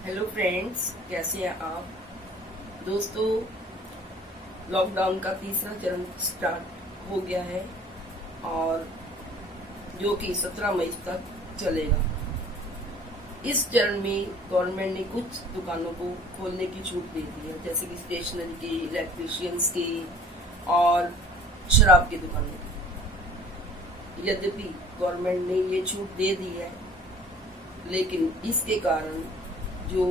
Hello friends, कैसे हैं आप दोस्तों। लॉकडाउन का तीसरा चरण स्टार्ट हो गया है और जो कि 17 मई तक चलेगा। इस चरण में गवर्नमेंट ने कुछ दुकानों को खोलने की छूट दे दी है, जैसे कि स्टेशनरी की, इलेक्ट्रिशियंस की और शराब की दुकानों की। यद्यपि गवर्नमेंट ने ये छूट दे दी है, लेकिन इसके कारण जो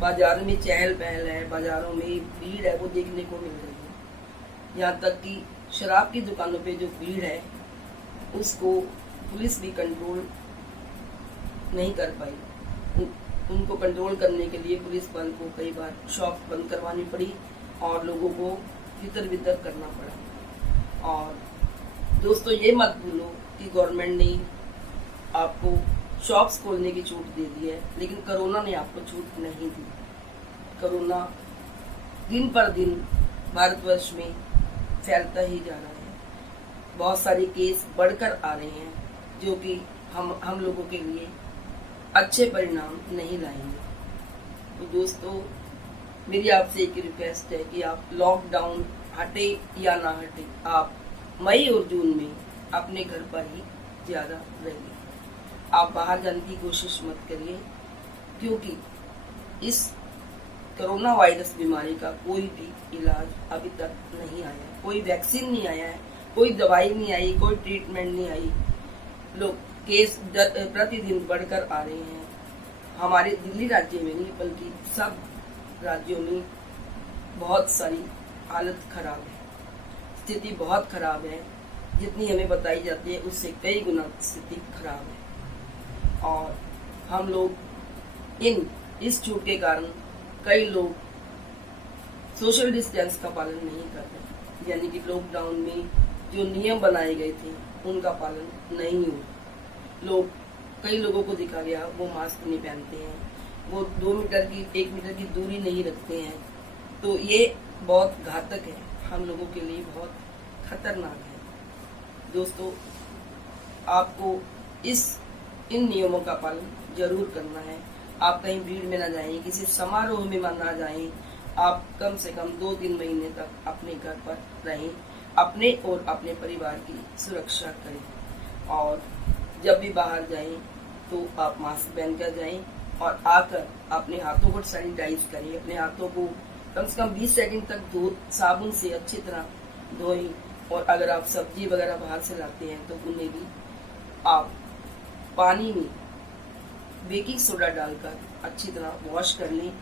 बाजार में चहल पहल है, बाजारों में भीड़ है, वो देखने को मिल रही है। यहाँ तक कि शराब की दुकानों पे जो भीड़ है उसको पुलिस भी कंट्रोल नहीं कर पाई। उनको कंट्रोल करने के लिए पुलिस बल को कई बार शॉप बंद करवानी पड़ी और लोगों को तितर बितर करना पड़ा। और दोस्तों, ये मत भूलो कि गवर्नमेंट ने आपको शॉप्स खोलने की छूट दे दी है, लेकिन कोरोना ने आपको छूट नहीं दी। कोरोना दिन पर दिन भारतवर्ष में फैलता ही जा रहा है। बहुत सारे केस बढ़कर आ रहे हैं, जो कि हम लोगों के लिए अच्छे परिणाम नहीं लाएंगे। तो दोस्तों, मेरी आपसे एक रिक्वेस्ट है कि आप लॉकडाउन हटे या ना हटे, आप मई और जून में अपने घर पर ही ज्यादा रहिए। आप बाहर जाने की कोशिश मत करिए, क्योंकि इस कोरोना वायरस बीमारी का कोई भी इलाज अभी तक नहीं आया, कोई वैक्सीन नहीं आया है, कोई दवाई नहीं आई, कोई ट्रीटमेंट नहीं आई। लोग केस प्रतिदिन बढ़कर आ रहे हैं। हमारे दिल्ली राज्य में नहीं, बल्कि सब राज्यों में बहुत सारी हालत खराब है, स्थिति बहुत खराब है। जितनी हमें बताई जाती है उससे कई गुना स्थिति खराब है। और हम लोग इस छूट के कारण कई लोग सोशल डिस्टेंस का पालन नहीं कर रहे, यानी कि लॉकडाउन में जो नियम बनाए गए थे उनका पालन नहीं हुआ। कई लोगों को दिखा गया, वो मास्क नहीं पहनते हैं, वो 2 मीटर की 1 मीटर की दूरी नहीं रखते हैं। तो ये बहुत घातक है, हम लोगों के लिए बहुत खतरनाक है। दोस्तों, आपको इन नियमों का पालन जरूर करना है। आप कहीं भीड़ में ना जाएं, किसी समारोह में ना जाएं। आप कम से कम 2-3 महीने तक अपने घर पर रहें, अपने और अपने परिवार की सुरक्षा करें। और जब भी बाहर जाएं तो आप मास्क पहनकर जाएं और आकर अपने हाथों को सैनिटाइज करें। अपने हाथों को कम से कम 20 सेकंड तक साबुन से अच्छी तरह धोएं। और अगर आप सब्जी वगैरह बाहर से लाते हैं तो उन्हें भी आप पानी में बेकिंग सोडा डालकर अच्छी तरह वॉश कर लें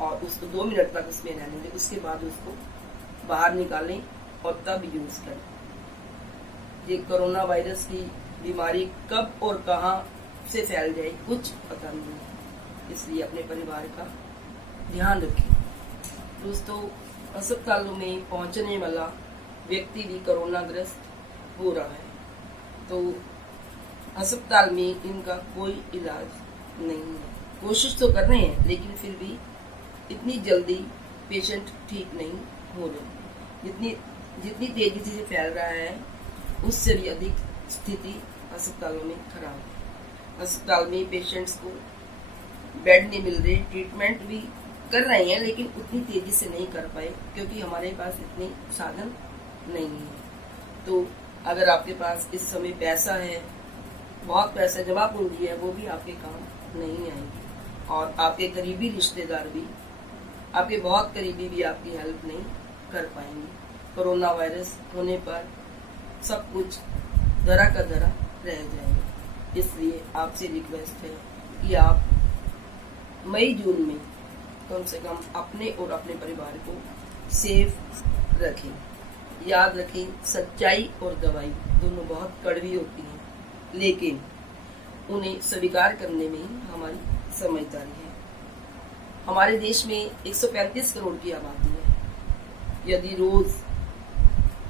और उसको 2 मिनट तक उसमें रहने दें। उसके बाद उसको बाहर निकालें और तब यूज करें। ये कोरोना वायरस की बीमारी कब और कहां से फैल जाए कुछ पता नहीं, इसलिए अपने परिवार का ध्यान रखें। दोस्तों, अस्पतालों में पहुंचने वाला व्यक्ति भी कोरोना ग्रस्त हो रहा है, तो अस्पताल में इनका कोई इलाज नहीं है। कोशिश तो कर रहे हैं, लेकिन फिर भी इतनी जल्दी पेशेंट ठीक नहीं हो रहे। जितनी तेजी से फैल रहा है उससे भी अधिक स्थिति अस्पतालों में खराब है। अस्पताल में पेशेंट्स को बेड नहीं मिल रहे, ट्रीटमेंट भी कर रहे हैं, लेकिन उतनी तेजी से नहीं कर पाए, क्योंकि हमारे पास इतने साधन नहीं है। तो अगर आपके पास इस समय पैसा है, बहुत पैसा जमा पूंजी है, वो भी आपके काम नहीं आएगी। और आपके करीबी रिश्तेदार भी, आपके बहुत करीबी भी आपकी हेल्प नहीं कर पाएंगे। कोरोना वायरस होने पर सब कुछ धरा का धरा रह जाएगा। इसलिए आपसे रिक्वेस्ट है कि आप मई जून में कम से कम अपने और अपने परिवार को सेफ रखें। याद रखें, सच्चाई और दवाई दोनों बहुत कड़वी होती हैं, लेकिन उन्हें स्वीकार करने में ही हमारी समझदारी है। हमारे देश में 135 करोड़ की आबादी है। यदि रोज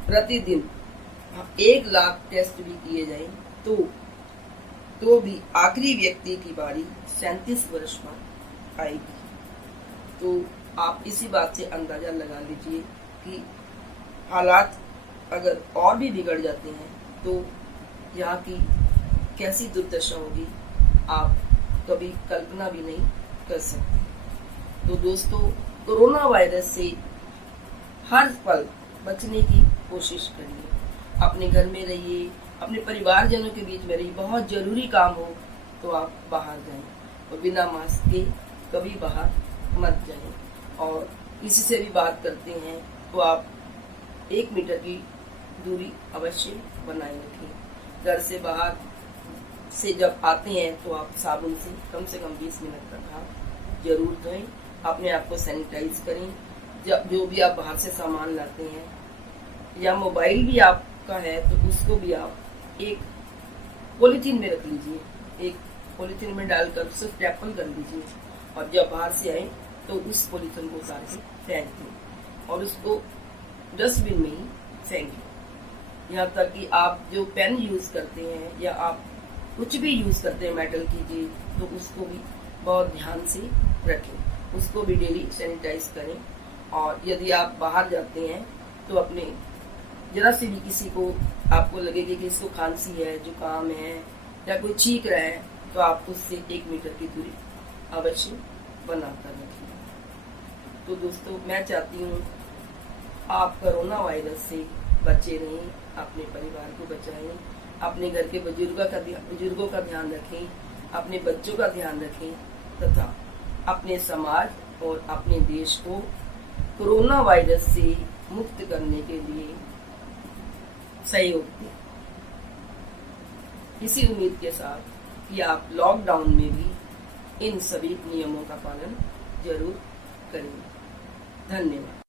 प्रतिदिन 1 लाख टेस्ट भी किए जाएं, तो भी आखिरी व्यक्ति की बारी 37 वर्ष बाद आएगी। तो आप इसी बात से अंदाजा लगा लीजिए कि हालात अगर और भी बिगड़ जाते हैं तो यहाँ की कैसी दुर्दशा होगी, आप कभी कल्पना भी नहीं कर सकते। तो दोस्तों, कोरोना वायरस से हर पल बचने की कोशिश करिए। अपने घर में रहिए, अपने परिवारजनों के बीच में रहिए। बहुत जरूरी काम हो तो आप बाहर जाएं और बिना मास्क के कभी बाहर मत जाएं। और किसी से भी बात करते हैं तो आप 1 मीटर की दूरी अवश्य बनाए रखें। घर से बाहर से जब आते हैं तो आप साबुन से कम 20 मिनट तक हाथ जरूर धोएं। अपने आप को सैनिटाइज करें। जब जो भी आप बाहर से सामान लाते हैं, या मोबाइल भी आपका है तो उसको भी आप एक पॉलीथीन में रख लीजिए। एक पॉलीथीन में डालकर उसे स्टेपल कर लीजिए और जब बाहर से आए तो उस पॉलीथीन को उतार के फेंक दें और उसको डस्टबिन में ही फेंक दें। यहाँ तक कि आप जो पेन यूज करते हैं या आप कुछ भी यूज करते हैं मेटल की चीज, तो उसको भी बहुत ध्यान से रखें। उसको भी डेली सैनिटाइज करें। और यदि आप बाहर जाते हैं तो अपने जरा से भी किसी को आपको लगेगा कि इसको खांसी है, जुकाम है या कोई छींक रहा है, तो आप उससे 1 मीटर की दूरी अवश्य बनाकर रखें। तो दोस्तों, मैं चाहती हूँ आप कोरोना वायरस से बचे रहें, अपने परिवार को बचाएं, अपने घर के बुजुर्गों का ध्यान रखें, अपने बच्चों का ध्यान रखें तथा अपने समाज और अपने देश को कोरोना वायरस से मुक्त करने के लिए सहयोग दें। इसी उम्मीद के साथ कि आप लॉकडाउन में भी इन सभी नियमों का पालन जरूर करें। धन्यवाद।